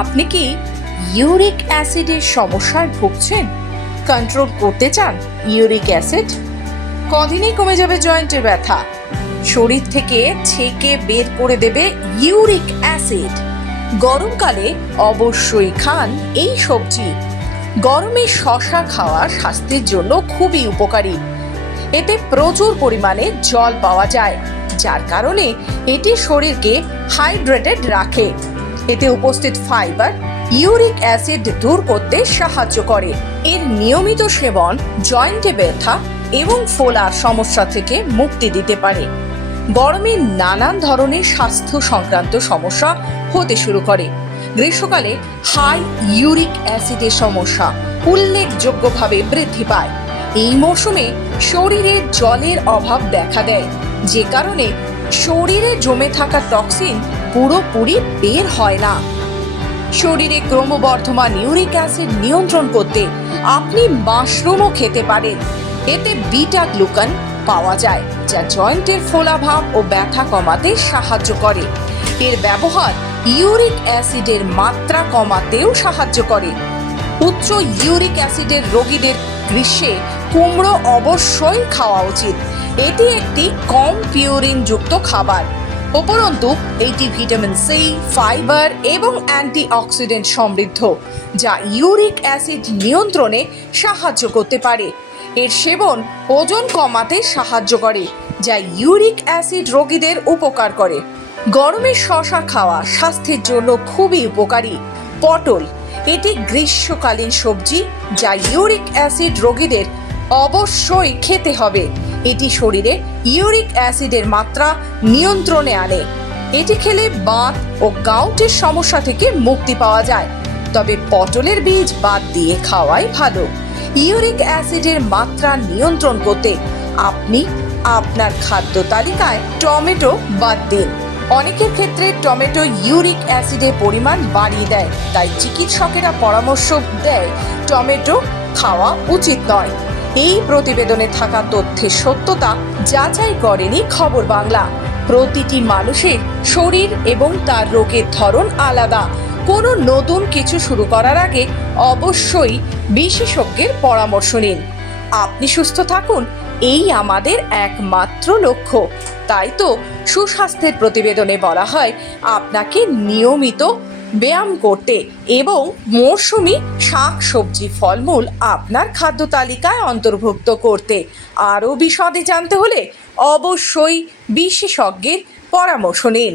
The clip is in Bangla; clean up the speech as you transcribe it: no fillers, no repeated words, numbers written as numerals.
আপনি কি ইউরিক অ্যাসিডের সমস্যায় ভুগছেন? কন্ট্রোল করতে চান ইউরিক অ্যাসিড? কদিনেই কমে যাবে জয়েন্টের ব্যথা, শরীর থেকে ছেঁকে বের করে দেবে ইউরিক অ্যাসিড। গরমকালে অবশ্যই খান এই সবজি। গরমে শসা খাওয়া স্বাস্থ্যের জন্য খুবই উপকারী। এতে প্রচুর পরিমাণে জল পাওয়া যায়, যার কারণে এটি শরীরকে হাইড্রেটেড রাখে। এতে উপস্থিত ফাইবার ইউরিক অ্যাসিড দূর করতে সাহায্য করে। এর নিয়মিত সেবন জয়েন্টে ব্যথা এবং ফোলার সমস্যা থেকে মুক্তি দিতে পারে। গরমে নানান ধরনের স্বাস্থ্য সংক্রান্ত সমস্যা হতে শুরু করে। গ্রীষ্মকালে হাই ইউরিক অ্যাসিডের সমস্যা উল্লেখযোগ্যভাবে বৃদ্ধি পায়। এই মৌসুমে শরীরে জলের অভাব দেখা দেয়, যে কারণে শরীরে জমে থাকা টক্সিন পুরোপুরি বের হয় না। শরীরে ক্রমবর্ধমান ইউরিক অ্যাসিড নিয়ন্ত্রণ করতে আপনি মাশরুমও খেতে পারেন। এতে বিটা গ্লুকান পাওয়া যায়, যা জয়েন্টের ফোলাভাব ও ব্যথা কমাতে সাহায্য করে। এর ব্যবহার ইউরিক অ্যাসিডের মাত্রা কমাতেও সাহায্য করে। উচ্চ ইউরিক অ্যাসিডের রোগীদের গ্রীষ্মে কুমড়ো অবশ্যই খাওয়া উচিত। এটি একটি কম পিউরিন যুক্ত খাবার। উপরন্তু এটি ভিটামিন সি, ফাইবার এবং অ্যান্টিঅক্সিডেন্ট সমৃদ্ধ, যা ইউরিক অ্যাসিড নিয়ন্ত্রণে সাহায্য করতে পারে। এর সেবন ওজন কমাতে সাহায্য করে, যা ইউরিক অ্যাসিড রোগীদের উপকার করে। গরমে শসা খাওয়া স্বাস্থ্যের জন্য খুবই উপকারী। পটল এটি গ্রীষ্মকালীন সবজি, যা ইউরিক অ্যাসিড রোগীদের অবশ্যই খেতে হবে। এটি শরীরে ইউরিক অ্যাসিডের মাত্রা নিয়ন্ত্রণে আনে। এটি খেলে বাত ও গাউটের সমস্যা থেকে মুক্তি পাওয়া যায়, তবে পটলের বীজ বাদ দিয়ে খাওয়াই ভালো। ইউরিক অ্যাসিডের মাত্রা নিয়ন্ত্রণ করতে আপনি আপনার খাদ্য তালিকায় টমেটো বাদ দিন। অনেকের ক্ষেত্রে টমেটো ইউরিক অ্যাসিডের পরিমাণ বাড়িয়ে দেয়, তাই চিকিৎসকেরা পরামর্শ দেয় টমেটো খাওয়া উচিত নয়। এই প্রতিবেদনে থাকা তথ্যের সত্যতা যাচাই করেনি খবর বাংলা। প্রতিটি মানুষের শরীর এবং তার রোগের ধরন আলাদা। কোনো নতুন কিছু শুরু করার আগে অবশ্যই বিশেষজ্ঞের পরামর্শ নিন। আপনি সুস্থ থাকুন, এই আমাদের একমাত্র লক্ষ্য। তাই তো সুস্বাস্থ্যের প্রতিবেদনে বলা হয় আপনাকে নিয়মিত ব্যায়াম করতে এবং মৌসুমি শাক সবজি ফলমূল আপনার খাদ্য তালিকায় অন্তর্ভুক্ত করতে। আরও বিশদে জানতে হলে অবশ্যই বিশেষজ্ঞের পরামর্শ নিন।